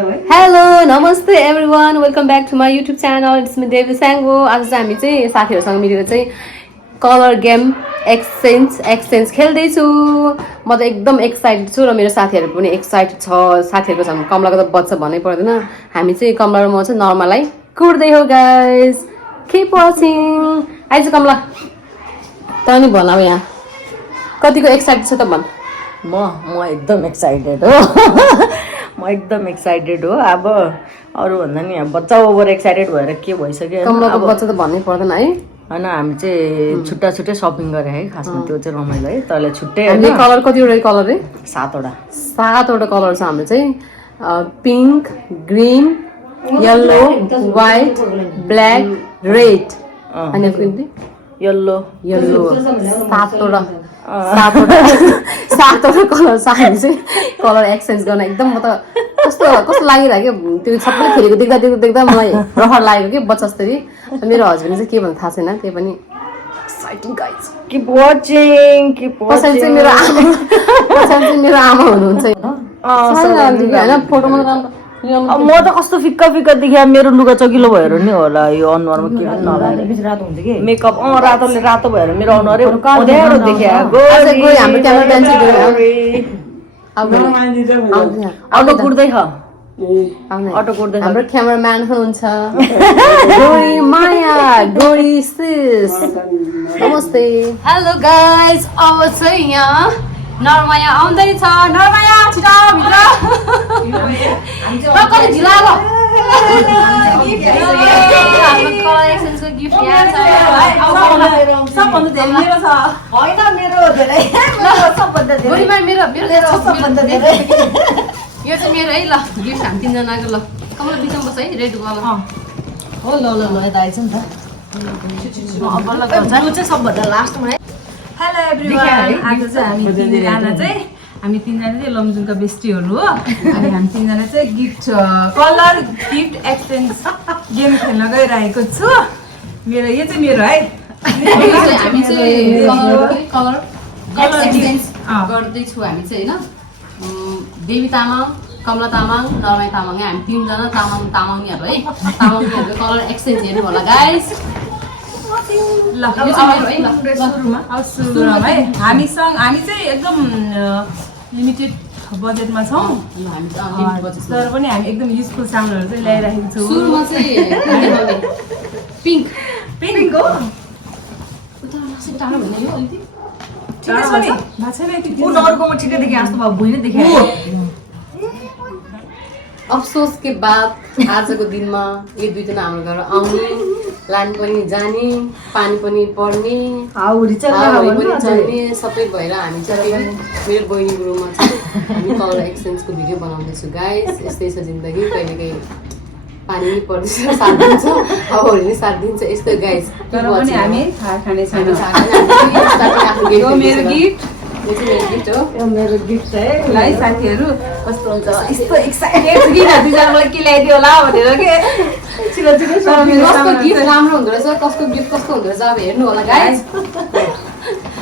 Hello नमस्ते everyone welcome back to my YouTube channel it's me Devi Syango. आज चाहिँ हामी चाहिँ साथीहरूसँग मिलेर चाहिँ कलर गेम एक्सचेन्ज खेल्दैछु। म त एकदम एक्साइटेड छु र मेरो साथीहरू पनि एक्साइटेड छ। साथीहरूको छ कमलाको त बच्चा भन्नै पर्दैन। हामी चाहिँ कमला र म चाहिँ नर्मलाई कुर्दै हो गाइस। Keep watching. आइज कमला त नि भन अब यहाँ कतिको एक्साइटेड छ त भन। म एकदम एक्साइटेड हो म एकदम एक्साइटेड हो। अब अरू भन्दा नि बच्चा ओभर एक्साइटेड भएर के भइसक्यो कमलाको बच्चा त भन्नै पर्दैन है। होइन हामी चाहिँ छुट्टा छुट्टै सपिङ गरे है खासमा त्यो चाहिँ रमाइलो है। तैँले छुट्टै हामीले कलर कतिवटा कलर है 7वटा कलर छ हाम्रो चाहिँ pink green yellow white black red अनि येल्लो सातवटा कलर छ। हामी चाहिँ कलर एक्सचेन्ज गर्न एकदम म त कस्तो लागिरहेको त्यो सबै खेलेको देख्दा मलाई रहर लाग्यो कि बच्चा जस्तै। मेरो हस्बेन्ड चाहिँ के भन्नु थाहा छैन त्यही पनि एक्साइटिङ गाइज। किप वाचिङ पछाडि चाहिँ मेरो आमा हुनुहुन्छ होइन फोटोमा म त कस्तो फिक्का देखिया मेरो लुगा चकिलो भएर नि होला यो अनुहारमा के नलागे रातो हुन्छ कि मेकअप रातोले रातो भएर मेरो अनुहारै अँध्यारो देखिया अटो कुर्दै हाम्रो क्यामेराम्यान हुनुहुन्छ गोरी माया गोरी सिस। नमस्ते हेलो गाइज। अब चाहिँ यहाँ नरमाया आउँदैछ। नरमाया छिटो भित्र कति ढिला अब हाम्रो कलर एक्सचेन्जको गिफ्ट यहाँ छ। सबभन्दा धेरै मेरो छ होइन मेरो धेरै सबभन्दा धेरै सबभन्दा धेरै यो चाहिँ मेरो है। ल गिफ्ट हामी तिनजनाको। ल कमला बिचमा बस है रेड वाला हो ल यता आइछ नि त चाहिँ सबभन्दा लास्टमा है। Hello everyone. आज चाहिँ हामी तिनजना चाहिँ लमजुङका बेस्टीहरू हो। अनि हामी तिनजना चाहिँ कलर गिफ्ट एक्सचेन्ज गेम खेल्न गइरहेको छु। मेरो यो चाहिँ मेरो है। हामी चाहिँ कलर एक्सचेन्ज गर्दैछु। हामी चाहिँ होइन देवी तामाङ कमला तामाङ नरमाया तामाङ हामी तिनजना तामाङहरू है। तामाङहरू कलर एक्सचेन्ज हेर्नु होला गाइस। सुरुमा है हामी चाहिँ एकदम लिमिटेड बजेटमा छौँ तर पनि हामी एकदम युजफुल सामानहरू चाहिँ ल्याइरहेको छौँ। सुरुमा चाहिँ पिङ्क हो उनीहरूकोमा ठिकै देखेँ जस्तो भयो भुइँ नै देखेँ। अफसोस के बाद आजको दिनमा यो दुईजना हाम्रो घर आउने लाइन पनि जाने पानी पनि पर्ने हाउडी पनि चल्ने सबै भएर हामी चाहिँ मेरो बहिनी गुरुमा चाहिँ हामी कलर एक्सचेन्जको भिडियो बनाउँदैछु गाइस। यस्तै छ जिन्दगी कहिलेकाहीँ पानी नि पर्दैछ साथ दिन्छ हाउडी नि साथ दिन्छ यस्तो गाइस। तर पनि हामी खाने छैन। मेरो गिफ्ट हो मेरो गिफ्ट है। ल साथीहरू कस्तो हुन्छ यस्तो एक्साइटेड छु कि दुईजनालाई के ल्याइदियो होला भनेर के छिटो कसको गिफ्ट राम्रो हुँदो रहेछ कसको गिफ्ट कस्तो हुँदो रहेछ अब हेर्नु होला गाइस।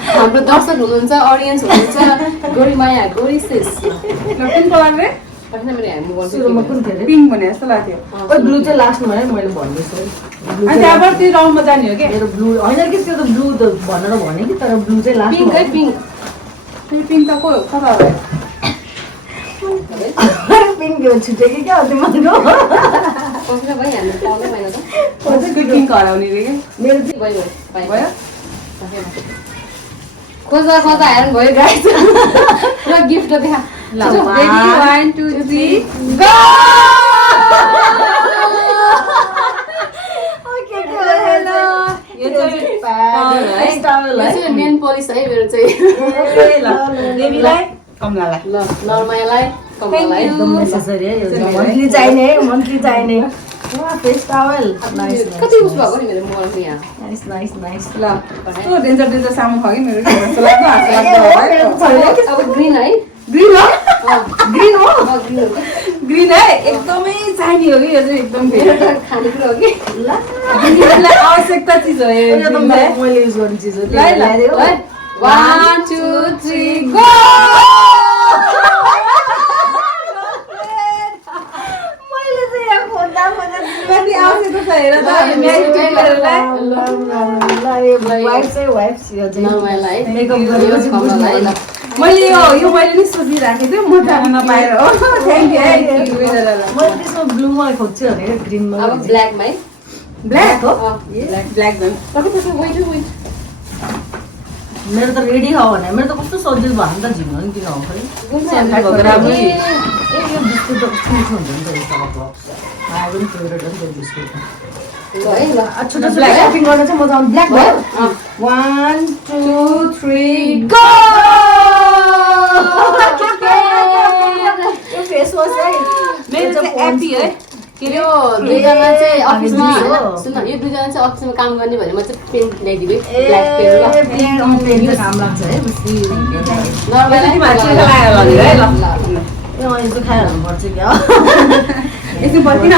हाम्रो दर्शक हुनुहुन्छ अडियन्स हुनुहुन्छ गोरी माया गोरी सिस। कुन कलर रे सुरुमा कुन थियो पिङ्क भने जस्तो लाग्थ्यो। ब्लू चाहिँ लास्टमा है मैले भन्दैछु। अनि त्यहाँबाट त्यो राउन्डमा जाने हो कि मेरो ब्लू होइन कि त्यो त ब्लू त भनेर भने कि तर ब्लू चाहिँ लास्ट पिङ्क है पिङ्क पिङ्क त को कता हो पिङ्क छुट्यो कि क्या तिमीहरूको कसले भइहाल्नु पाउनै भएन त पिङ्क हराउने रे मेरो चाहिँ भयो खोज्दा हेर्नु भयो गाइस। र गिफ्ट देखा ल 1 2 3 गो। यो चाहिँ मेन पोलिस है मेरो चाहिँ। देवीलाई कमलालाई ल नरमायालाई कमलालाई एकदम नेसेसरी है यो मन्थली चाहिने फेस टावल कति उस भएको नि मेरो मोबाइलको यहाँ नाइस ल कस्तो डेन्जर सामु खा कि मेरो जस्तो लाग्यो अब ग्रिन है ग्रिन है एकदमै चाहिने हो कि यो चाहिँ एकदम खानेकुरा हो कि आवश्यकता चिज हो यो मैले युज गर्ने चिज हो। 1 2 3 गो। बसेको छ हेर त म्यारिडहरूलाई मैले यो मैले नि सोचिराखेको थिएँ म जान नपाएर हो थ्याङ्क यू मैले त्यसमा ब्लूमा खोज्छु भने ग्रिनमा अब ब्ल्याकमा है ब्ल्याक हो ब्ल्याक भन मेरो त रेडी हो भने मेरो त कस्तो सजिलो भयो नि त झिङ्गो नि किन हो खै यो बिस्कुट त कस्तो मिठो हुन्छ नि त यो मलाई पनि फेभरेट हो नि त बिस्कुट छोटो ब्ल्याक शपिङ गर्न चाहिँ मजा आउँछ ब्ल्याक भयो 1 2 3 गो यो फेस वास है मेरो चाहिँ एपी है यो दुईजना चाहिँ अफिसमा सुन यो दुईजना चाहिँ अफिसमा काम गर्ने भने म चाहिँ पेन्ट ल्याइदिनु ब्ल्याक पेन्ट पेन काम लाग्छ है यसो खाइहाल्नु पर्छ क्या एकछिन पर्खिन अब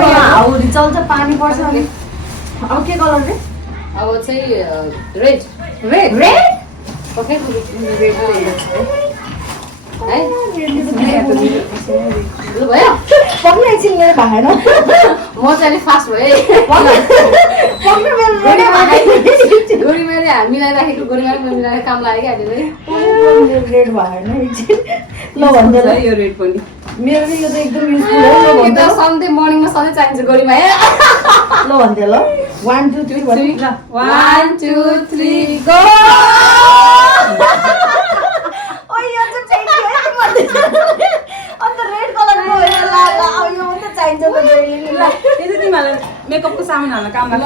यहाँ हाउरी चल्छ पानी पर्छ अनि अब के कलर रे अब चाहिँ रेड रेड पक्कै है लु भयो पक्ने एकछिन मेरो भएन म चाहिँ अलिक फास्ट भएँ गोरीमाले मिलाइराखेको गोरीमाले मिलाएर काम लाग्यो क्या अहिले रेड भएन एकछिन ल भन्दै यो रेड पनि मेरो यो त एकदम युजफुल हो ल सधैँ मर्निङमा सधैँ चाहिन्छ गोरीमा भन्दै ल 1 2 3 1 2 3 गो अन्त रेड कलरको यो मात्रै चाहिन्छ त तिमीहरूलाई मेकअपको सामानहरूलाई काम लाग्छ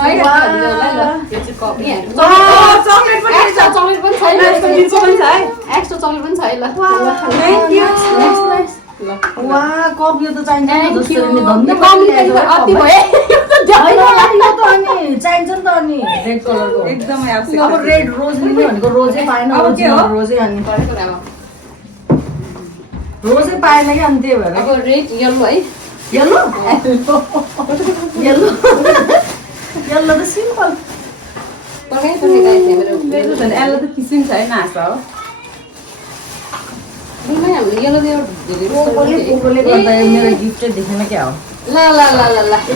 चक्लेट पनि छैन एक्स्ट्रा चक्लेट पनि छ है ल थ्याङ्क यू वा कप यो त चाहिन्छ अति भयो होइन यो त अनि चाहिन्छ नि त अनि रेड कलरको एकदमै आवश्यक अब रेड रोज लिने भनेको रोजै पाएन अब के हो? रोजै अनि रोजै पाएन कि अनि त्यही भएर अब रेड येल्लो है येल्लो येल्लो येल्लो त सिम्पल मेरो झन् एल्लो त किसिम छ है नासा हो कोकोले गर्दा मेरो गिफ्टै देखेन क्या हो ल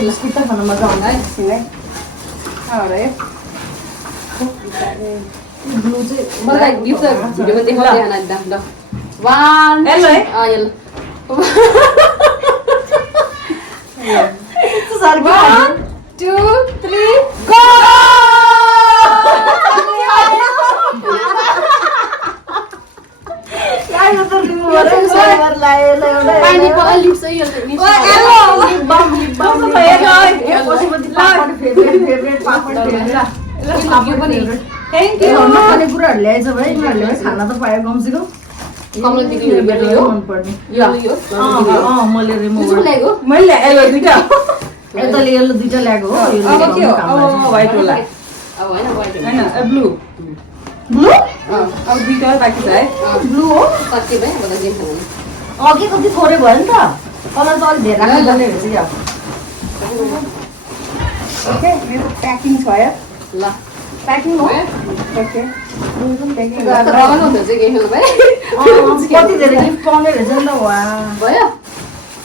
बिस्कुट त खान मजा आउँछ है ब्लू चाहिँ मलाई गिफ्ट भिडियोमा देखाउँदैन एकदम ल 1 येल्लो है येल्लो 1 2 3 गो पानीको लिप्स है थ्याङ्क यू खाने कुराहरू ल्याएछ भाइ यिनीहरूले खाना त पायो कमसेकम कमला दिदीले मनपर्ने मैले मैले एल्लो दुइटा यताले येल्लो दुइटा ल्याएको हो अब के हो अब व्हाइट होला अब हैन व्हाइट हैन ब्लू ब्लू अब दुइटा बाँकी छ है ब्लू हो कति भयो मलाई गेम खेल्नु अघि कति थोरै भयो नि त कलर त अलिक धेरै राख्नुपर्ने रहेछ क्या ओके मेरो प्याकिङ छ है ल प्याकिङ हो ओके रमाइलो हुन्छ चाहिँ गेम खेल्नु भयो कति धेरै गिफ्ट पाउने रहेछ नि त वा भयो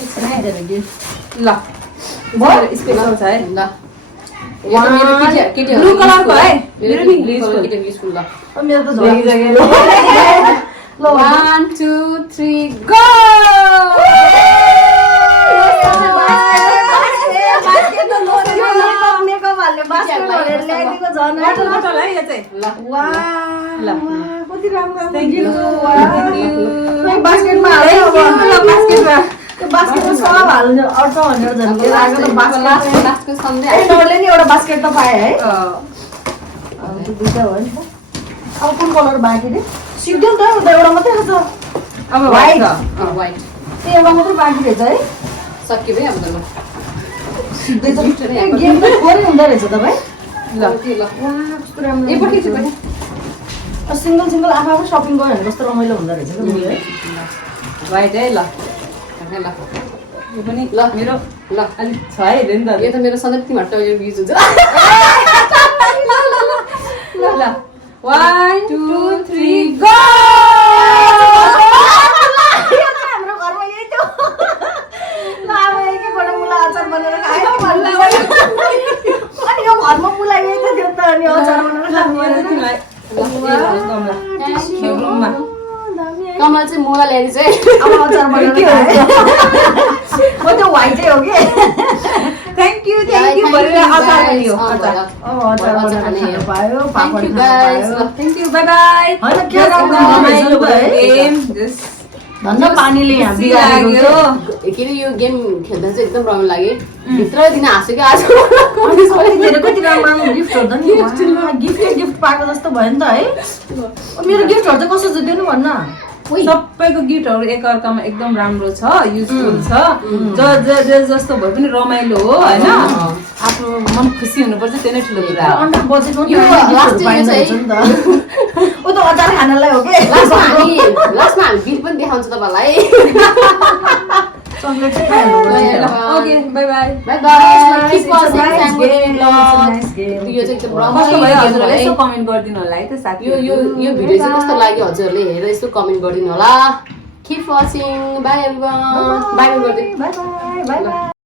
यति धेरै गिफ्ट ल भयो स्पेशल छ है ल यो त मेरो केटी ब्लू कलरको है मेरो नि केटी युजफुल ल मेरो त झोला ल 1 2 3 गो बोतल है यो चाहिँ ल ल कति राम्रो थ्याङ्क यू बास्केटमा हाल्यो बास्केटमा त्यो बास्केटमा सब हाल्नु अड्छ भनेर झन् लिएर आएको त बास्केट लास्टको सन्डे नरले नि एउटा बास्केट त पाए है त्यो दुईटा हो नि अब कुन कलर बाँकी रे सिक्दैन त उता एउटा मात्रै छ अब व्हाइट व्हाइट त्यो एउटा मात्रै बाँकी रहेछ है सक्यो भयो अब त ल सिक्दैछ गेम त थोरै हुँदो रहेछ त भाइ ल के ल वाह कस्तो राम्रो एपट्टि चाहिँ पनि सिङ्गल सिङ्गल आफू आफू सपिङ गयो भने कस्तो रमाइलो हुँदो रहेछ क्या है व्हाइट है ल ल यो पनि ल मेरो ल अलिक छ है हेर्नु त यो त मेरो सधैँ तिमीहरू त युज हुन्छ ल 1 2 3 गो हाम्रो घरमा यही थियो ल अब एकैपल्ट मुला अचार बनाएर अनि अचार बनाएर खानु तिमीलाई गमला रुममा कमला चाहिँ मोला ल्याएर चाहिँ अब अचार बनाएर म त व्हाइटै हो कि थ्याङ्क यू भनेर अचार लियो अचार अचार बनाएर खानु पायो पापड खानु पायो थ्याङ्क यू बाई बाई होइन के रमाइलो भयो है धन्न पानीले यहाँ बिगारेको के अरे यो गेम खेल्दा चाहिँ एकदम रमाइलो लाग्यो भित्र दिन हाँसेको आज कति राम्रो गिफ्टहरू त नि गिफ्ट पाएको जस्तो भयो नि त है मेरो गिफ्टहरू चाहिँ कसो दिनु भन्न सबैको गिफ्टहरू एकअर्कामा एकदम राम्रो छ युजफुल छ जस्तो भए पनि रमाइलो हो होइन आफ्नो मन खुसी हुनुपर्छ त्यो नै ठुलो कुरा हो अन्डा बजेको यो लास्ट पाइन्छ नि त ऊ त अचार खानलाई हो कि लास्टमा हामी बिल पनि देखाउँछ तपाईँलाई चक्लेट चाहिँ खानु okay by by by by It's a nice game. यो चाहिँ एकदम कस्तो भयो रमाइलो हजुरहरूले यसो कमेन्ट गरिदिनु होला है त साथी यो भिडियो चाहिँ कस्तो लाग्यो हजुरहरूले हेरेर यस्तो कमेन्ट गरिदिनु होला keep watching by everyone by गरिदिनु बाई बाई बाई